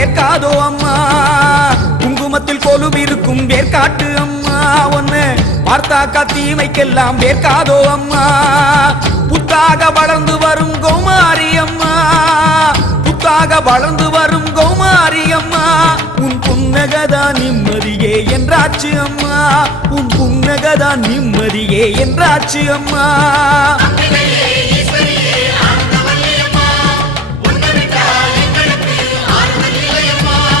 வேர்க்காதோ அம்மா குங்குமத்தில் கொலுவிருக்கும் வேர்க்காட்டு அம்மா ஒன்னு பார்த்தாக்கா தீமைக்கெல்லாம் வேர்க்காதோ அம்மா புத்தாக வளர்ந்து வரும் கௌமாரி அம்மா புத்தாக வளர்ந்து வரும் கௌமாரி அம்மா உன் புன்னகதா நிம்மதியே என்றாச்சு அம்மா உன் புன்னகதா நிம்மதியே என்றாச்சு அம்மா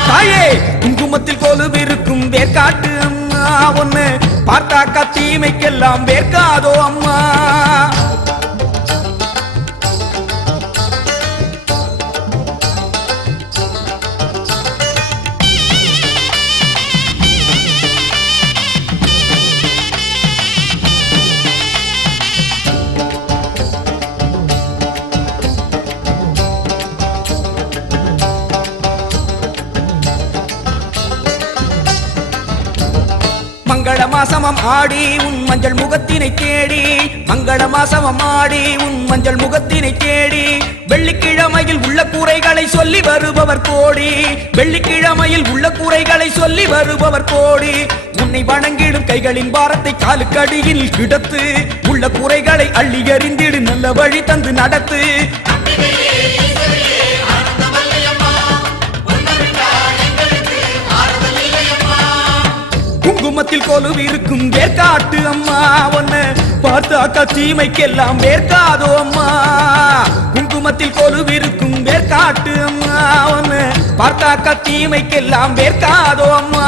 தாயே குங்குமத்தில் கொலுவிருக்கும் வேர்க்காட்டு அம்மா ஒன்னு பார்த்தாக்கா தீமைக்கெல்லாம் வேர்க்காதோ அம்மா மங்கள மாசமம் ஆடி உன் மஞ்சள் முகத்தினை தேடி மங்கள மாசமம் ஆடி உன் மஞ்சள் முகத்தினை தேடி வெள்ளிக்கிழமையில் உள்ள கூரைகளை சொல்லி வருபவர் கோடி வெள்ளிக்கிழமையில் உள்ள கூரைகளை சொல்லி வருபவர் கோடி உன்னை வணங்கிடும் கைகளின் பாரத்தை காலுக்கடியில் கிடத்து உள்ள கூரைகளை அள்ளி எறிந்திடு நல்ல வழி தந்து நடத்து குங்குமத்தில் கொலுவிருக்கும் வேர்க்காட்டு அம்மா ஒன்னு பார்த்தாக்கா தீமைக்கெல்லாம் வேர்க்காதோ அம்மா குங்குமத்தில் கொலுவிருக்கும் வேர்க்காட்டு அம்மா ஒன்னு பார்த்தாக்கா தீமைக்கெல்லாம் வேர்க்காதோ அம்மா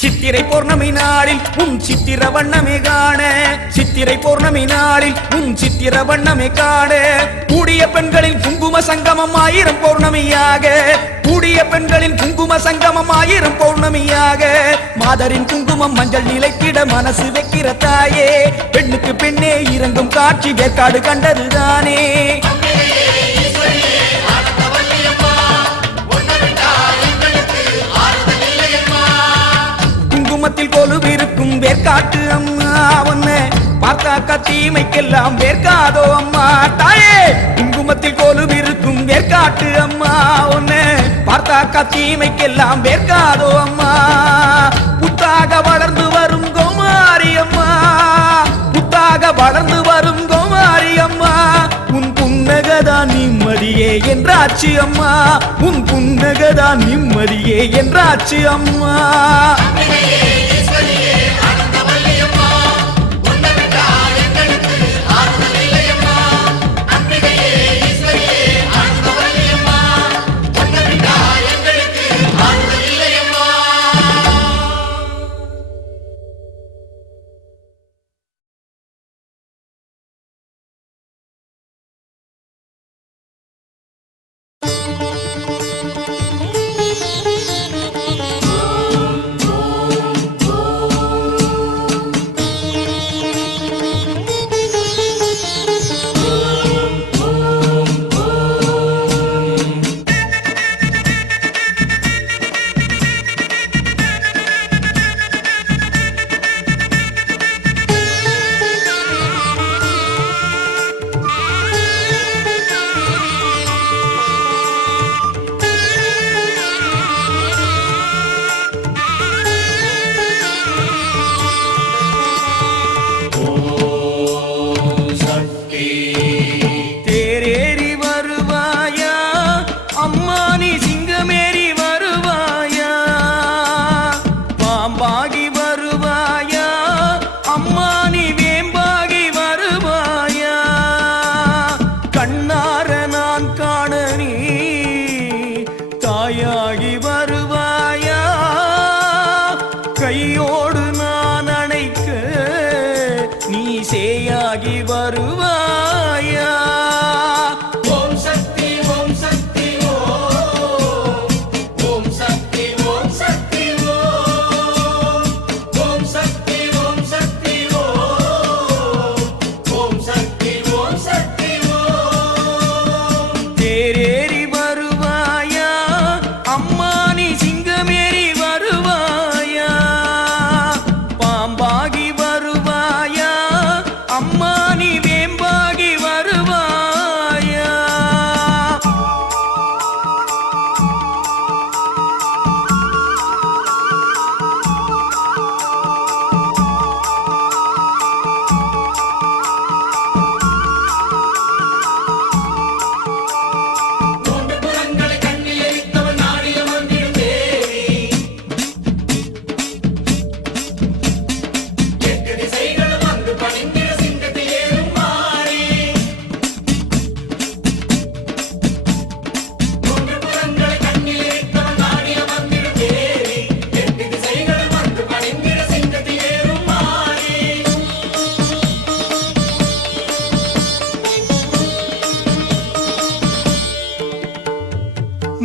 சித்திரை பௌர்ணமி நாளில் உன் சித்திர வண்ணமே காண சித்திரை பௌர்ணமி நாளில் உன் சித்திர வண்ணமே காண கூடிய பெண்களின் குங்கும சங்கமம் 1000 பௌர்ணமியாக கூடிய பெண்களின் குங்கும சங்கமம் 1000 பௌர்ணமியாக மாதரின் குங்குமம் மஞ்சள் நிலைத்திட மனசு வைக்கிற தாயே பெண்ணுக்கு பெண்ணே இறங்கும் காட்சி வேர்க்காடு கண்டதுதானே குங்குமத்தில் கொலுவிருக்கும் வேர்க்காட்டு அம்மா ஒன்னு பார்த்தாக்கா தீமைக்கெல்லாம் வேர்க்காதோ அம்மா தாயே குங்குமத்தில் கொலுவிருக்கும் வேர்க்காட்டு அம்மா ஒன்னு பார்த்தாக்கா தீமைக்கெல்லாம் வேர்க்காதோ அம்மா புத்தாக வளர்ந்து வரும் கௌமாரி அம்மா புத்தாக வளர்ந்து வரும் கௌமாரி அம்மா உன் புன்னகதா நிம்மதியே என்றாச்சு அம்மா உன் புன்னகதா நிம்மதியே என்றாச்சு அம்மா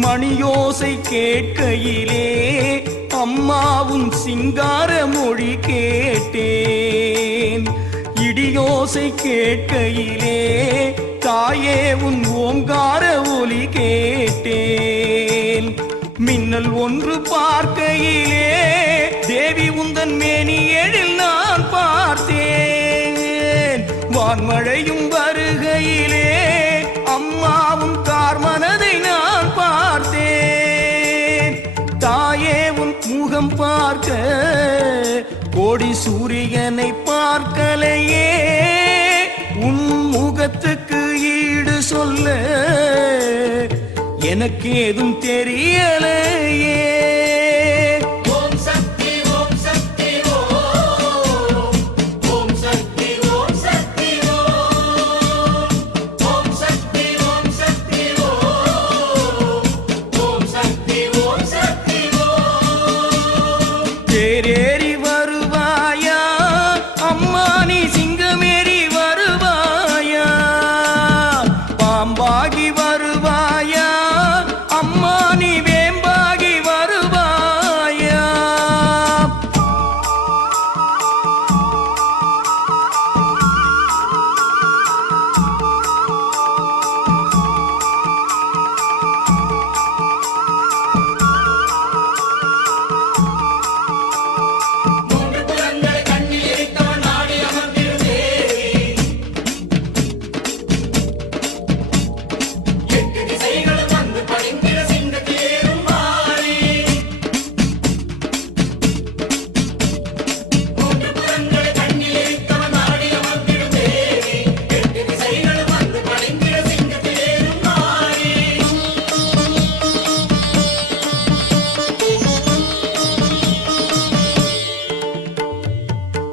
மணியோசை கேட்கையிலே அம்மாவும் சிங்கார மொழி கேட்டேன். இடியோசை கேட்கையிலே தாயே உன் ஓங்கார ஒலி கேட்டேன். மின்னல் ஒன்று பார்க்கையிலே தேவி உந்தன் மேனி எழில் நான் பார்த்தேன். வான்மழையும் வருகையிலே அம்மாவும் கார்மனதை நான் பார்த்தேன். தாயே உன் முகம் பார்க்க கோடி சூரியனை பார்க்கலையே. உன் முகத்துக்கு ஈடு சொல்ல எனக்கு ஏதும் தெரியலையே. தேரேறி வருவாயா அம்மா நீ சிங்கமேறி வருவாயா. பாம்பாகி வருவாயா அம்மா நீ வேம்பாகி வருவாயா.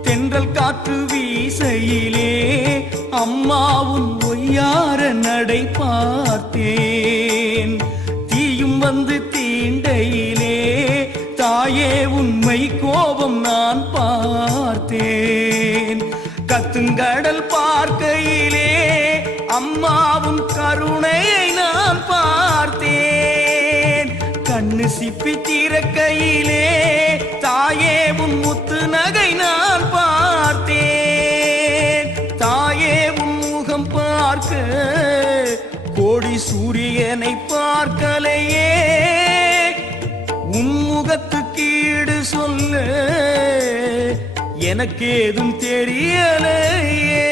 தென்றல் காற்று வீசையிலே அம்மாவும் ஒய்யார நடை பார்த்தேன். தீயும் வந்து தீண்டையிலே தாயே உண்மை கோபம் நான் பார்த்தேன். கத்துங்கடல் பார்க்கையிலே அம்மாவும் கருணையை நான் பார்த்தேன். கண்ணு சிப்பி திறக்கையிலே தாயே உன் முத்து நகை நான் பார்த்தேன். தாயே உன் முகம் பார்க்க கோடி சூரியனை பார்க்கலையே. உன் முகத்துக்கு ஈடு சொல்ல எனக்கு ஏதும் தெரியலையே.